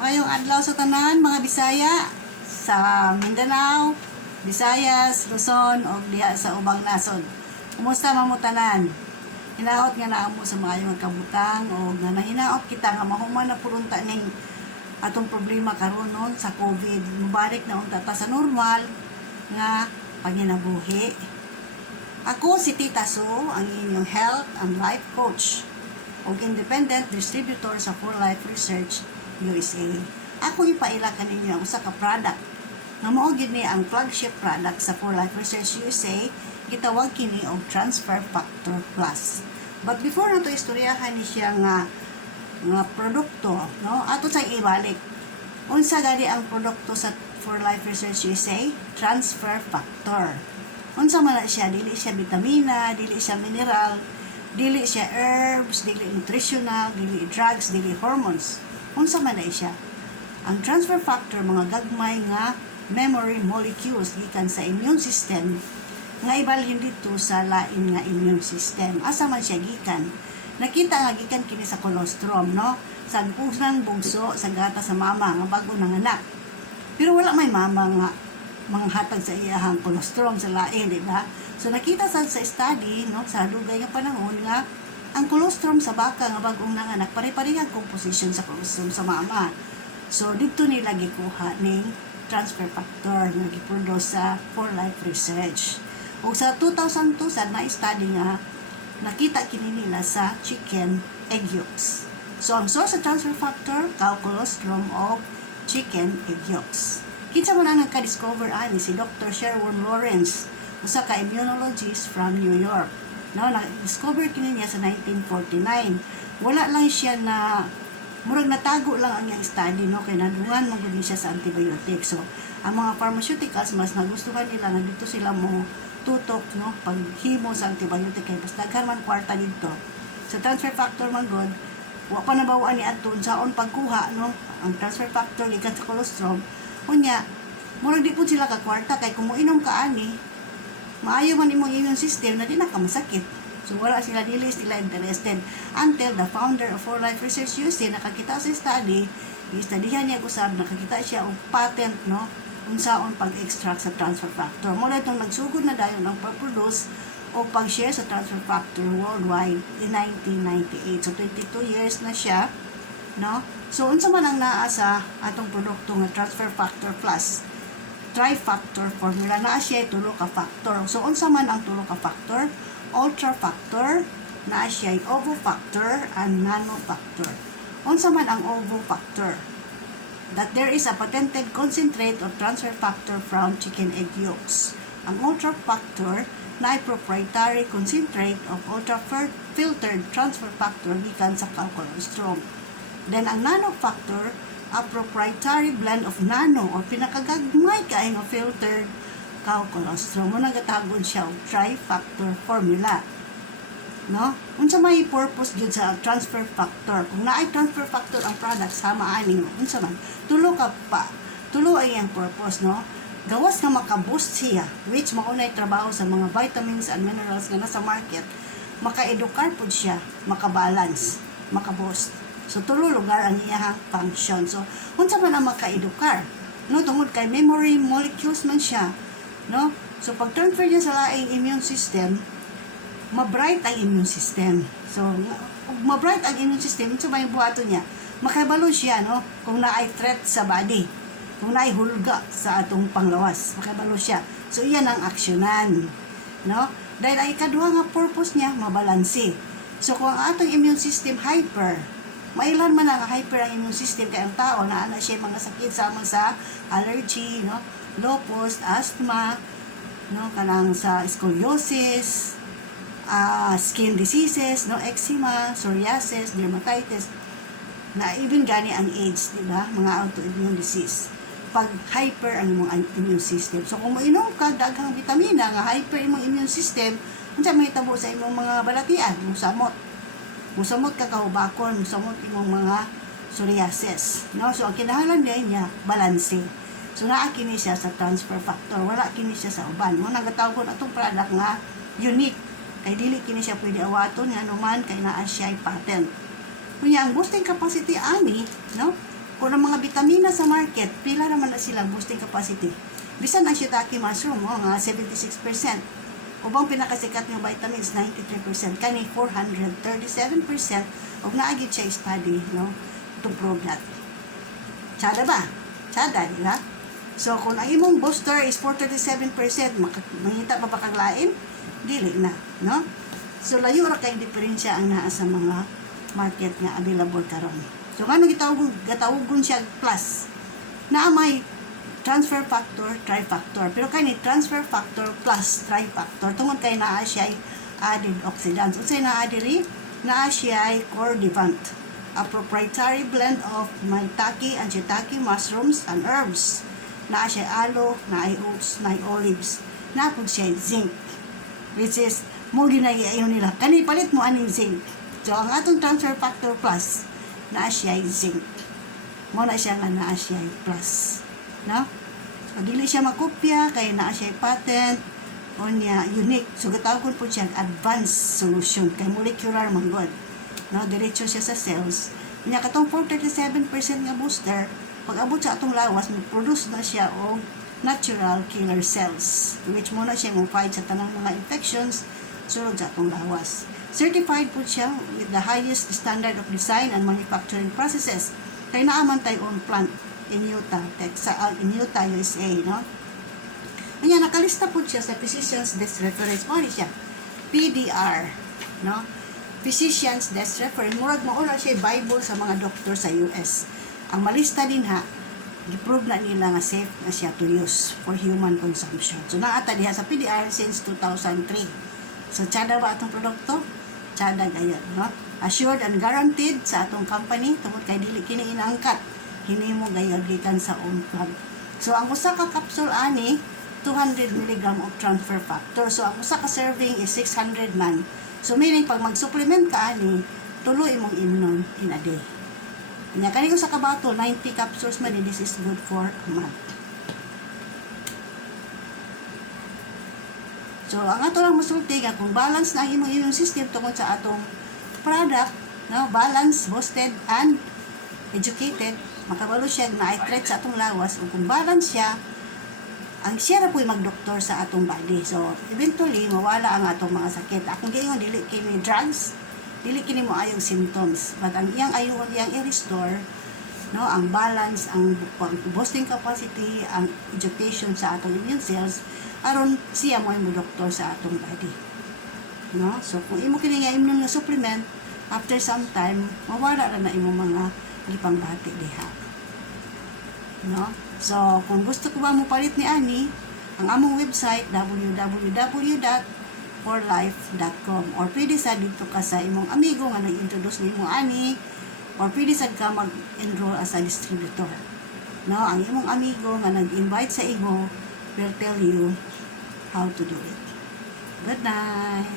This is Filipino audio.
Ngayong adlaw sa tanan, mga Bisaya, sa Mindanao, Visayas, Luzon, o diha sa ubang nasod. Kumusta mamutanan? Hinaot nga naamo sa mga yung kabutang o nga nahinaot kita nga mahuman na purunta ning atong problema karon nun sa COVID. Mubalik na unta ta sa normal nga panginabuhi. Ako si Tita Su, ang inyong health and life coach o independent distributor sa For Life Research USA. Ako ipaila kaninyo ang usa ka product nga mao gid ni ang flagship product sa For Life Research USA, gitawag kini og Transfer Factor Plus. But before nato istoryahan ni siya nga produkto, no? Ato sa ibalik. Unsa gani ang produkto sa For Life Research USA? Transfer Factor. Unsa man na siya? Dili siya vitamina, dili siya mineral, dili siya herbs, dili nutritional, dili drugs, dili hormones. Unsa man na siya? Ang transfer factor mga gagmay nga memory molecules gikan sa immune system nga ibalhin dito sa lain nga immune system. Asa man siya gikan? Nakita nga gikan kini sa colostrum, no? Sa pusang bugso sa gata sa mama nga bago nanganak. Pero wala may mama nga manghatag sa iyahang colostrum sa lain, di ba? So nakita sa study, no, sa dugay nga panahon nga ang colostrum sa baka nga bagong nanganak pare-parehang composition sa colostrum sa mama. So dito nila gikuha ning transfer factor nga giproduce sa For Life Research. Ug sa 2002 sa na-study nga nakita kini nila sa chicken egg yolks. So ang source sa transfer factor cow colostrum o chicken egg yolks. Kinsa man ang nagka-discover ani si Dr. Sherwin Lawrence, usa ka immunologist from New York. No, na-discover kini niya sa 1949. Wala lang siya na murag natago lang ang iyang study, no, kay nadungan man gud siya sa antibiotics. So ang mga pharmaceuticals mas nagustuhan nila na dito sila mo tutok, no, paghimo sa antibiotic kay basta daghan man kwarta dito. Sa transfer factor man gud wa pa nabawaan ni adton saon pagkuha, no, ang transfer factor gikan sa colostrum. Kunya murag di pud sila ka kwarta kay kung moinom ka ani maayo man imong immune system na di na ka masakit. So wala sila dili sila interested until the founder of For Life Research USA nakakita sa study, i-studyhan niya usab nakakita siya og patent, no, unsaon pag-extract sa transfer factor. Mula itong nagsugod na dayon ang pag-produce o pag-share sa transfer factor worldwide in 1998. So 22 years na siya, no? So unsa man ang naa sa atong produkto nga transfer factor plus trifactor formula, naa siya tulo ka factor. So unsa man ang tulo ka factor? Ultra factor, naa siya ovo factor and nano factor. Unsa man ang ovo factor? That there is a patented concentrate of transfer factor from chicken egg yolks. Ang ultra factor na ay proprietary concentrate of ultra filtered transfer factor gikan sa cow colostrum. Then ang nano factor, a proprietary blend of nano o pinakagagmay kaayong filtered cow colostrum. Mo nagatagod siya og trifactor formula, no? Unsa may purpose gyud sa transfer factor? Kung naay transfer factor ang product sama ani, unsa man tulo ay ang purpose, no? Gawas nga maka-boost siya, which maunay trabaho sa mga vitamins and minerals nga nasa market, maka-edukar pud siya, maka-balance, maka-boost. So tulo lugar ang iyang function. So unsa man ang maka-edukar, no, tungod kay memory molecules man siya, no? So pag transfer niya sa laing immune system, ma-bright ang immune system. So ma-bright ang immune system, unsa may buhaton niya? Makahibalo siya, no, kung naay threat sa body, kung naay hulga sa atong panglawas, makahibalo siya. So iyan ang aksyonan, no? Dahil ay kaduha nga purpose niya mabalanse. So kung ang atong immune system hyper, mailan man ang hyper ang immune system kay ang tao na ana siya mga sakit sama sa allergy, no, lupus, asthma, no, kanang sa scoliosis, skin diseases, no, eczema, psoriasis, dermatitis, na even gani ang AIDS, di ba, mga autoimmune disease. Pag hyper ang imong immune system. So kung mainom ka daghang vitamina nga hyper imong immune system, unsa mahitabo sa imong mga balatian, musamot ka kahubakon, musamot imong mga psoriasis, no? So ang kinahanglan niya balanse. So naa kini siya sa transfer factor, wala kini siya sa uban. Mo nagatawag ko atong product nga unique, kay dili kini siya pwede awaton nga anuman kay naa siya patent. Kunya ang boosting capacity ani, no, Kung ang mga vitamina sa market, pila naman na sila boosting capacity. Bisan ang shiitake mushroom, nga 76%. Ubang pinakasikat ng vitamins, 93%. Kani 437%. O naagid siya study, no? To prove that. Tsada ba? Tsada, di ba? So, kung ang imong booster is 437%, mangita pa ba kang lain? Dili na, no? So, layo ra kay diferensya ang naa sa mga market nga available karon. So, ano gitawgon siya plus? Na may transfer factor, trifactor. Pero kani transfer factor plus trifactor. Tungod kay naa siya added oxidants. Unsay naa diri? Naa siya cordivant, a proprietary blend of maitake and shiitake mushrooms and herbs. Naa siya aloe, naa oats, naa olives. Naa pud siya zinc, which is mo ginagayon nila. Kani palit mo aning zinc. So, ang atong transfer factor plus, naa siya zinc. Mo na siya nga naa siya plus. No? So, dili siya makopya, kaya naa siya patent, o niya unique. So, gatawgon po siya advanced solution, kay molecular manggod. No? Diretso siya sa cells. Niya katong 437% nga booster, pag abot sa atong lawas, mag-produce na siya o natural killer cells, which mo na siya fight sa tanang mga infections sulod sa atong lawas. Certified po siya with the highest standard of design and manufacturing processes. Kaya naaman tayo on plant in Utah, Texas, in Utah, USA, no? Kanya nakalista po siya sa Physician's Desk Reference. Mo siya, PDR, no? Physician's Desk Reference. Murag maura siya Bible sa mga doktor sa US. Ang malista din ha, i-prove na nila nga safe na siya to use for human consumption. So, naata diha sa PDR since 2003. So, tsada ba atong produkto? Tsada gayad, no? Assured and guaranteed sa atong company, tungod kay dili kini inaangkat. Hinimo gayad gikan sa own plant. So, ang usa ka capsule ani, 200 mg of transfer factor. So, ang usa ka serving is 600 man. So, meaning, pag mag-supplement ka ani, tuloy mong imnon in a day. Kanya, kanino sa kabato, 90 capsules man, this is good for a month. So, ang ato lang masulti nga, kung balance na ang imong immune system tungkol sa atong product, no, balance, boosted, and educated, makabalo siya na i-treat sa atong lawas, o kung balance siya, ang siya na po'y mag-doktor sa atong body. So, eventually, mawala ang atong mga sakit. Akong gayon, dili kini drugs, dili kini mo ayong symptoms. But ang iyang ayon, iyang i-restore, no, ang balance, ang boosting capacity, ang education sa atong immune cells, aron siya mo yung doktor sa atong body. No? So, kung imo kini nga immune nga supplement, after some time, mawala na imo mga gipangbati diha. No? So, kung gusto ko ba mo palit ni Ani, ang among website, www.forlife.com, or pwede sa dito ka sa imong amigo nga nag-introduce ni mo Ani, or pwede sa ka mag-enroll as a distributor. No? Ang imong amigo nga nag-invite sa imo will tell you how to do it. Good night.